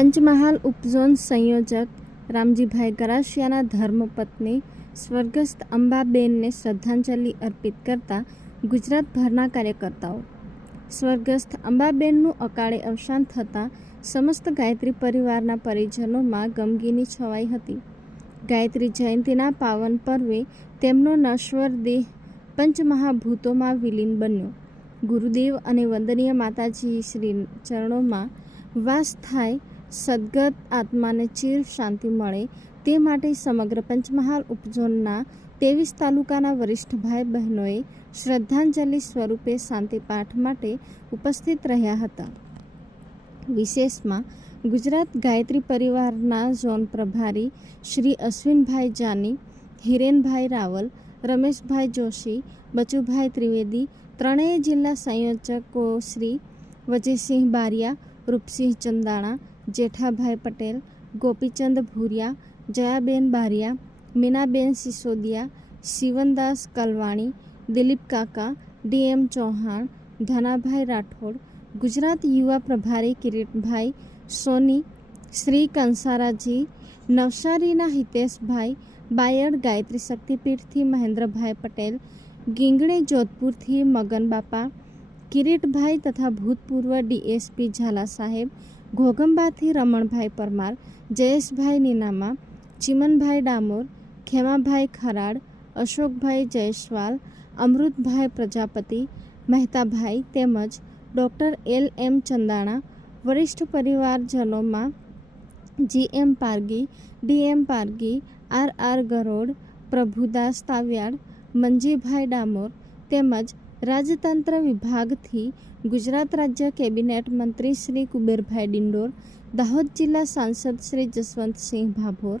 પંચમહાલ ઉપઝોન સંયોજક રામજીભાઈ ગરાસિયાના ધર્મપત્ની સ્વર્ગસ્થ અંબાબેનને શ્રદ્ધાંજલિ અર્પિત કરતા ગુજરાતભરના કાર્યકર્તાઓ. સ્વર્ગસ્થ અંબાબેનનું અકાળે અવસાન થતાં સમસ્ત ગાયત્રી પરિવારના પરિજનોમાં ગમગીની છવાઈ હતી. ગાયત્રી જયંતિના પાવન પર્વે તેમનો નશ્વર દેહ પંચમહાભૂતોમાં વિલીન બન્યો. ગુરુદેવ અને વંદનીય માતાજી શ્રી ચરણોમાં વાસ થાય સદગત આત્માને ચીર શાંતિ મળે તે માટે સમગ્ર પંચમહાલ ઉપઝોનના ત્રેવીસ તાલુકાના વરિષ્ઠ ભાઈ બહેનોએ શ્રદ્ધાંજલિ સ્વરૂપે શાંતિ પાઠ માટે ઉપસ્થિત રહ્યા હતા. વિશેષમાં, ગુજરાત ગાયત્રી પરિવારના ઝોન પ્રભારી શ્રી અશ્વિનભાઈ જાની, હિરેનભાઈ રાવલ, રમેશભાઈ જોશી, બચુભાઈ ત્રિવેદી, ત્રણેય જિલ્લા સંયોજકો શ્રી વજયસિંહ બારિયા, રૂપસિંહ ચંદાણા જેઠાભાઈ પટેલ ગોપીચંદ ભૂરિયા જયાબેન બારિયા મીનાબેન સિસોદિયા શિવનદાસ કલવાણી દિલીપ કાકા ડીએમ ચૌહાણ ધનાભાઈ રાઠોડ ગુજરાત યુવા પ્રભારી કિરીટભાઈ સોની શ્રી કંસારાજી નવસારીના હિતેશભાઈ બાયડ ગાયત્રી શક્તિપીઠથી મહેન્દ્રભાઈ પટેલ ગીંગણી જોધપુરથી મગન બાપા કિરીટભાઈ તથા ભૂતપૂર્વ ડીએસપી ઝાલા સાહેબ ઘોગંબાથી રમણભાઈ પરમાર, જયેશભાઈ નીનામા, ચિમનભાઈ ડામોર, ખેમાભાઈ ખરાડ, અશોકભાઈ જયસ્વાલ, અમૃતભાઈ પ્રજાપતિ, મહેતાભાઈ તેમજ ડૉક્ટર એલ એમ ચંદાણા, વરિષ્ઠ પરિવારજનોમાં G M Pargi, D M Pargi, R R Garod, Prabhudas Tavyad, Manjibhai Damor તેમજ રાજતંત્ર વિભાગથી ગુજરાત રાજ્ય કેબિનેટ મંત્રી શ્રી કુબેરભાઈ ડિંડોર, દાહોદ જિલ્લા સાંસદ શ્રી જસવંતસિંહ ભાભોર,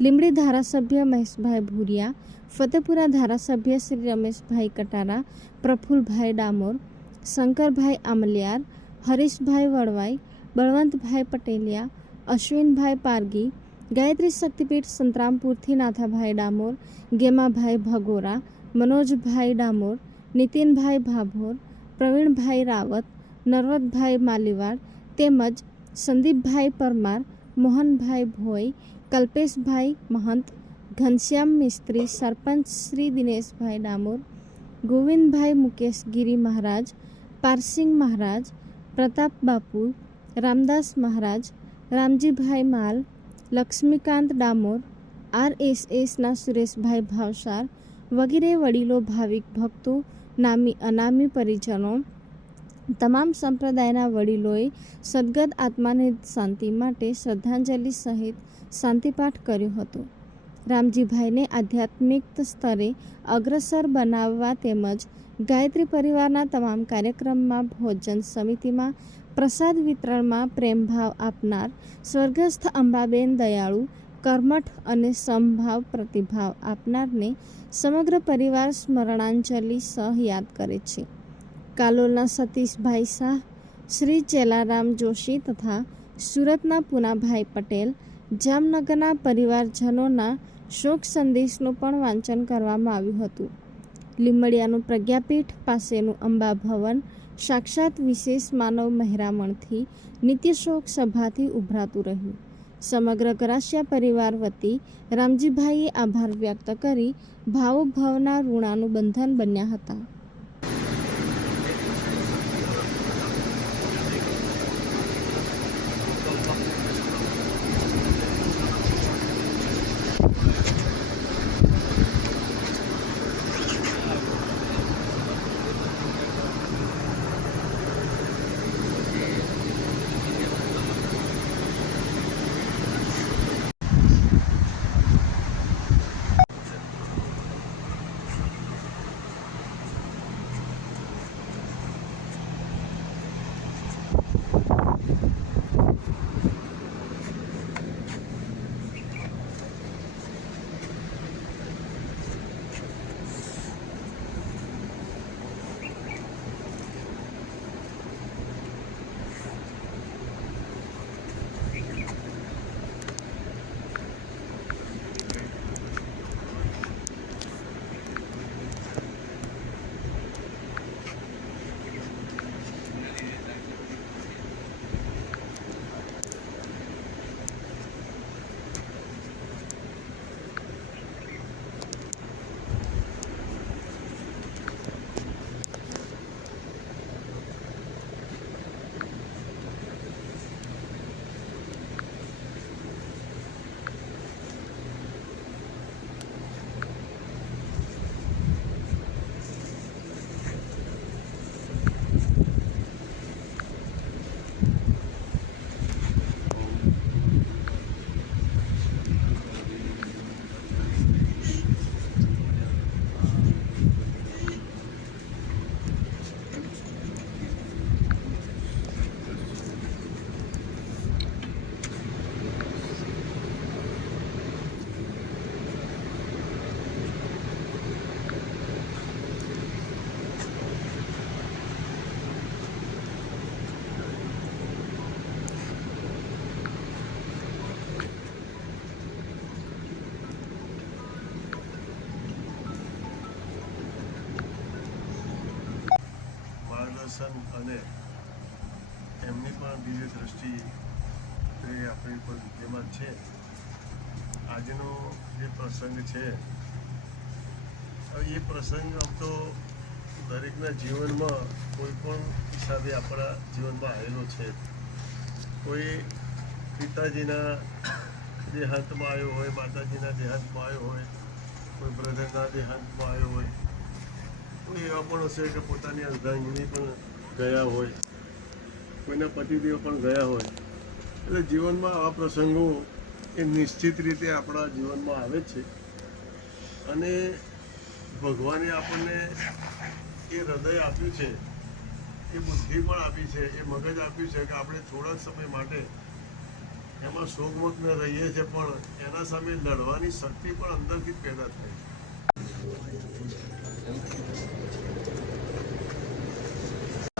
લીંબડી ધારાસભ્ય મહેશભાઈ ભૂરિયા, ફતેપુરા ધારાસભ્ય શ્રી રમેશભાઈ કટારા પ્રફુલભાઈ ડામોર, શંકરભાઈ આમલિયાર, હરીશભાઈ વળવાઈ, બળવંતભાઈ પટેલિયા, અશ્વિનભાઈ પારગી, ગાયત્રી શક્તિપીઠ સંતરામપુરથી નાથાભાઈ ડામોર, ગેમાભાઈ ભગોરા, મનોજભાઈ ડામોર નીતિનભાઈ ભાભોર, પ્રવીણભાઈ રાવત નરવતભાઈ માલીવાડ તેમજ સંદીપભાઈ પરમાર, મોહનભાઈ ભોઈ, કલ્પેશભાઈ મહંત, ઘનશ્યામ મિસ્ત્રી, સરપંચ શ્રી દિનેશભાઈ ડામોર, ગોવિંદભાઈ મુકેશગીરી મહારાજ પારસિંગ મહારાજ, પ્રતાપ બાપુ, રામદાસ મહારાજ, રામજીભાઈ માલ, લક્ષ્મીકાંત ડામોર, આરએસએસના સુરેશભાઈ ભાવસાર વગેરે વડીલો, ભાવિક ભક્તો નામી અનામી પરિજનો, તમામ સંપ્રદાયના વડીલોએ સદગત આત્માને શાંતિ માટે શ્રદ્ધાંજલિ સહિત શાંતિપાઠ કર્યો હતો. રામજીભાઈને આધ્યાત્મિક સ્તરે અગ્રસર બનાવવા તેમજ ગાયત્રી પરિવારના તમામ કાર્યક્રમમાં ભોજન સમિતિમાં પ્રસાદ વિતરણમાં પ્રેમભાવ આપનાર સ્વર્ગસ્થ અંબાબેન દયાળુ કર્મઠ અને સંભાવ પ્રતિભાવ આપનારને સમગ્ર પરિવાર સ્મરણાંજલિ સહ યાદ કરે છે. કાલોલના સતીશભાઈ શાહ, શ્રી ચેલારામ જોશી તથા સુરતના પૂનાભાઈ પટેલ જામનગરના પરિવારજનોના શોક સંદેશનું પણ વાંચન કરવામાં આવ્યું હતું. લીમડિયાનું પ્રજ્ઞાપીઠ પાસેનું અંબા ભવન સાક્ષાત વિશેષ માનવ મહેરામણથી નિત્ય શોક સભાથી ઉભરાતું રહ્યું. સમગ્ર કરાશિયા પરિવાર વતી રામજીભાઈએ આભાર વ્યક્ત કરી ભાવભાવના ઋણાનું બંધન બન્યા હતા. ભગવાન અને એમની પણ દિવ્ય દ્રષ્ટિ એ આપણી પર વિદ્યમાન છે. આજનો જે પ્રસંગ છે હવે એ પ્રસંગ આમ તો દરેકના જીવનમાં કોઈ પણ હિસાબે આપણા જીવનમાં આવેલો છે. કોઈ પિતાજીના દેહાંતમાં આવ્યો હોય, માતાજીના દેહાંતમાં આવ્યો હોય, કોઈ બ્રધરના દેહાંતમાં આવ્યો હોય કોઈ એવા પણ હશે કે પોતાની અર્ધાંગીની પણ ગયા હોય. કોઈના પતિદેવ પણ ગયા હોય. એટલે જીવનમાં આવા પ્રસંગો એ નિશ્ચિત રીતે આપણા જીવનમાં આવે છે. અને ભગવાને આપણને એ હૃદય આપ્યું છે, એ બુદ્ધિ પણ આપી છે, એ મગજ આપ્યું છે કે આપણે થોડાક સમય માટે એમાં શોકમગ્ન રહીએ છીએ, પણ એના સામે લડવાની શક્તિ પણ અંદરથી પેદા થાય છે.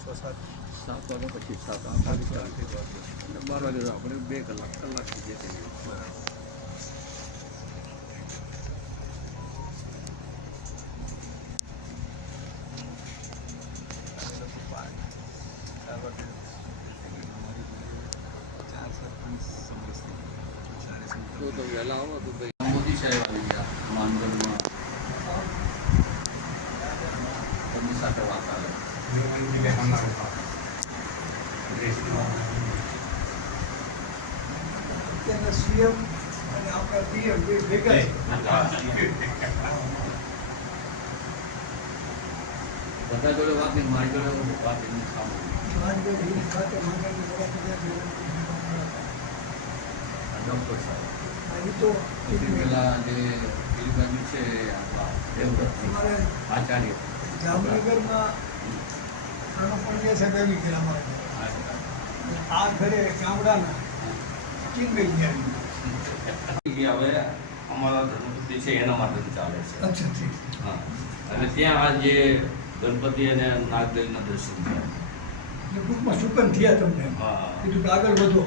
છ સાત સાત વાગ્યા પછી સાત આઠ વાગે ચાલુ થઈ જાય અને બાર વાગે તો આપણે બે કલાક કલાક જે તે તો તો વહેલા આવો તો ભાઈ મોદી સાહેબ આવી ગયા માનગઢમાં તેમની સાથે વાત આવે અત્યારના સીએમ અને આપણા પીએમ બે ભેગા છે. બધા જોડે વાત નહીં મારી જોડે વાત એમની સામે માંડવી હિલ ખાતે માંડવી વડાપ્રધાન ડૉક્ટર સાહેબ આ ઈ તો સૌથી પહેલા જે પેલી બાજુ છે આપણા દેવવ્રત અમારે આચાર્ય જામનગરમાં સાહેબ ગયા અમારે. આ ઘરે ગામડાના ગયા હવે અમારા ધર્મપતિ છે એના માટે ચાલે છે. અચ્છા ઠીક હા. અને ત્યાં આ જે ગણપતિ અને નાગદેવના દર્શન થયા. એટલે ટૂંકમાં સુકન થયા તમને. હા. કીધું આગળ વધો.